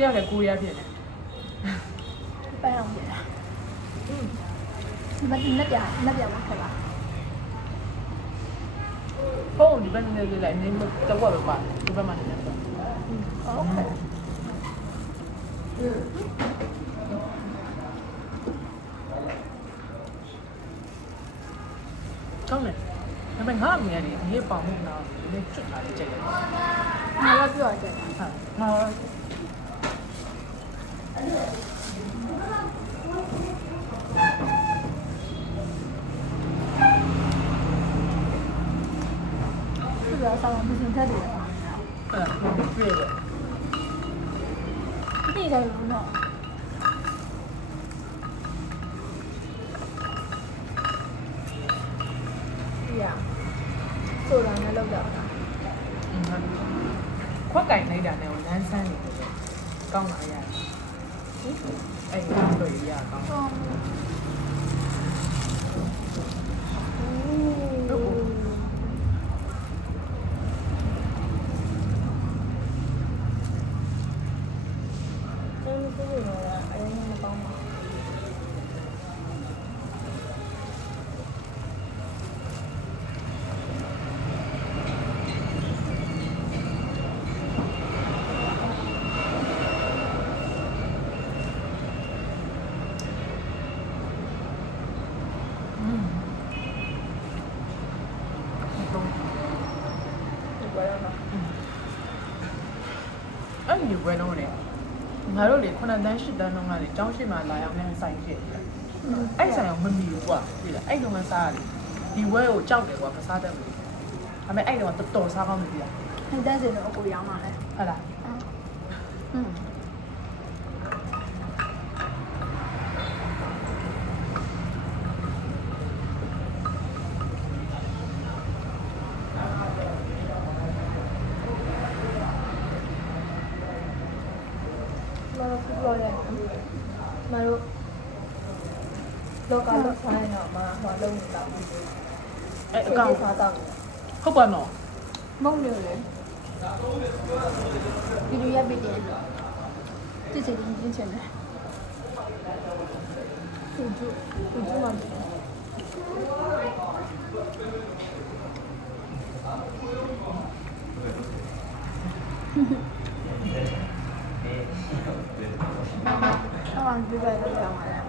တရားလည်းကိုရဖြစ်နေ ပန်းအောင်ပြတာမတင်လက်ပြမှာခက်ပါ ဖုန်းဒီဘက်နဲ့လေးလိုက်နေတော့ဝက်ပဲပါဒီဘက်မှာနေတယ် ဟုတ်ကဲ့ကောင်းတယ်ဒါပေမဲ့ငါအမြင်ကနေဒီပေါင်မှုတော့ဒီကျွတ်လာတယ်ကြိုက်တယ် ငါကပြောကြတယ် ဟာငါ သူကဆောင်းမစင်ထက်တယ် ပြည့်တယ် ဒီတိုင်းလို့နော်ဒီရဆိုတာနဲ့လောက်တော့တာ ခွက်ကင်လိုက်တာနဲ့လမ်းဆန်းနေတယ်ကောင်းလာရတယ်အဲ့ဒါတော့ရကောင်း ဟုတ်အဲ့ဒီဘယ်တော့လဲငါတို့လေ9တန်း10တန်းတော့ကလေကျောင်းရှိမှလာရောက်နေဆိုင်ဖြစ်တယ်အဲ့ဆိုင်အောင်မမီဘူးကွာဒီလားအဲ့တော့မှစားရတယ်ဒီဝဲကိုကြောက်တယ်ကွာမစားတတ်ဘူးဒါပေမဲ့အဲ့တော့တော်တော်စားကောင်းနေပြီလား ဟန်တဲ့စင်တော့အကိုရောင်းလာတယ် ဟုတ်လား อืมမလို့ပြောရတယ်မလို့လောကလောက်ဆိုင်တော့မဟောလုံးတော့ အဲ့အကောင် စားတော့ ဟုတ်ပါနော် မုံလို့လေဒီလိုရပ်ပြီးတယ်တိကျတင်ချင်းချင်တယ်သူမှအော်ဒီလိုလည်းကြောင်းလာတယ်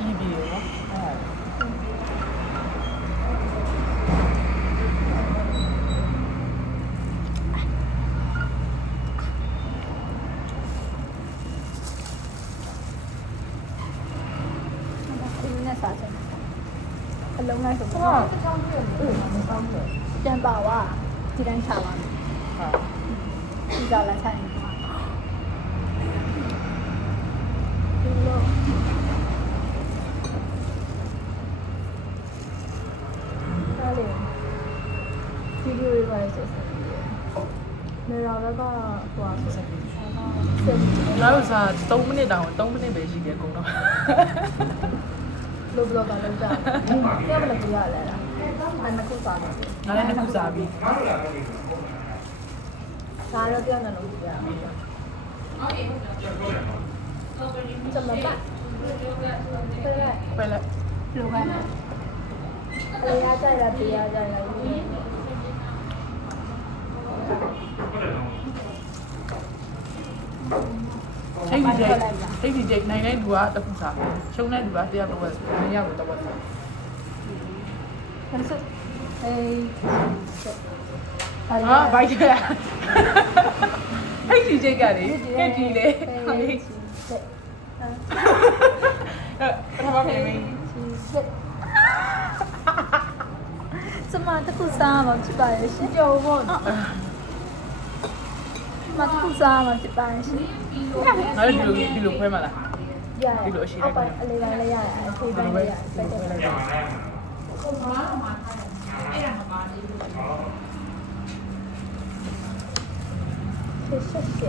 အီးပြီးရောအဲ့ ဒီနေ့စားချင်တယ်အလုံးလိုက်ဆို ဟုတ် တော့ ကဲ့ချောင်းပြည့်တယ်မကောင်းဘူး ကျန်ပါဝါဒီတိုင်းချပါမယ် ဟာ ဒီကြလာဆိုင်မှာဒီလိုဒါလေဗီဒီယိုတွေပါဆက်ဆက်နေရာတော့ဟိုဟာဆက်ဆက်ပြီးဆက်ပြီး ငါတို့စား3မိနစ်တောင်3မိနစ်ပဲရှိတယ်အကုန်လုံး လို့ပြောတာလည်းကြာတယ်ဘယ်လိုကြည့်ရလဲလားအဲ့နှစ်ခုစားတယ် ငါလည်းနှစ်ခုစားပြီ စားတော့ပြောနေလို့ကြည့်ရအောင်怎么办？回来。 ပဲလက် လူခိုင်းတယ်အလေးရကြိုက်လားပေးရကြိုက်လား ချိန်ကြီးနိုင်တဲ့လူကတစ်ခုစားရှုံးတဲ့လူကတရားတော့2ယောက်တော့စား ဒါဆိုအေး ဟာဘိုက်ရဟိတ်ကြီးကလေဟိတ်ကြီးလေဟိတ်ပထမဖေးမင်း 怎么这个啥嘛？这把人是叫我。嘛这个啥嘛？这把人是。 ငါတို့ဒီလိုခွဲမှာလား ရရအောက်ပိုင်းအလေးပိုင်းလေးရရအဖေးပိုင်းလေးရစိတ်တယ်谢谢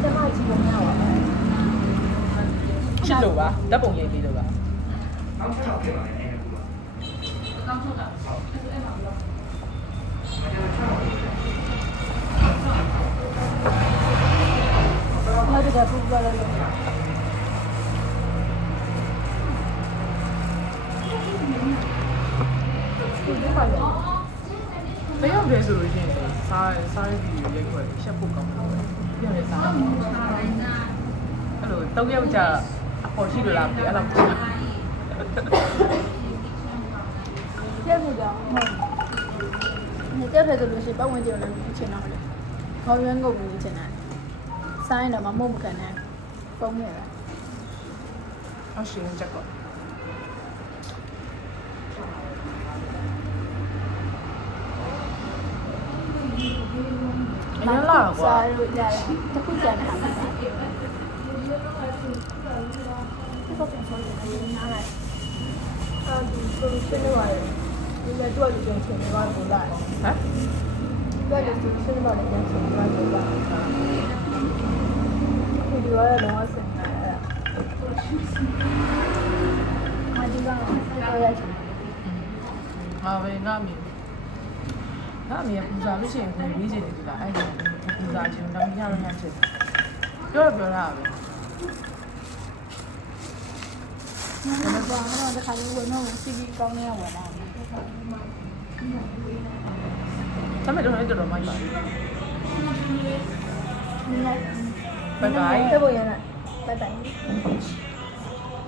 ကျမကြည့်လို့မရပါဘူး ချစ်လို့ပါဓာတ်ပုံရိပ်ပြီးလို့ပါ ဟ那这个不过了。ဒီမှာလေ တယောက်တည်းဆိုလို့ရှိရင်စားရပြီးရိုက်ခွက်ရှက်ဖို့ကောင်းတယ်။ပြောရစား။အဲ့လိုတောက်ယောက်ကြအပေါ်ရှိလို့လားပြီအဲ့လိုဖြစ်တာ ပြည့်မှုကြောင့်ဟုတ်ဒီတက်တယ်ဆိုလို့ရှိရင်ပတ်ဝန်းကျင်လည်းမချင်တော့လေခေါင်းရမ်းကုန်လို့ချင်တယ်ဆိုင်းတော့မမုတ်မကန်နဲ့ပုံနေတာ ။အရှင်ချက်ကောအရင်လာကွာ စားလို့ရတယ်တခုကြံတာပါဒီဘက်ပြန်ဆောင်းနေနားလိုက်ဒီဆိုရှင်းနေပါလေဒီမဲ့တော့လူချင်းနေပါလို့လား ဟမ် တော့လူချင်းနေပါလေပြန်ချင်းနေပါလို့လားဒီရောတော့ဆင်နေတာအဒီကတော့ရချင် ဟာပဲငါအမေပူဇာလို့ရှိရင်ဝင်ပြီးချင်တယ်ဒီလားအဲ့ဒါပူဇာခြင်းတော့မရတော့ရချင်ပြောတာပဲ တော့တခါလေးဝင်တော့စီဗီကောင်းနေရဝင်လာ ဒါပေမဲ့တော့လည်းတော်တော်မိုက်ပါဘူး နည်းနည်း ဘိုင်ဘိုင် တဲ့ဘုံရနာဘိုင်ဘိုင်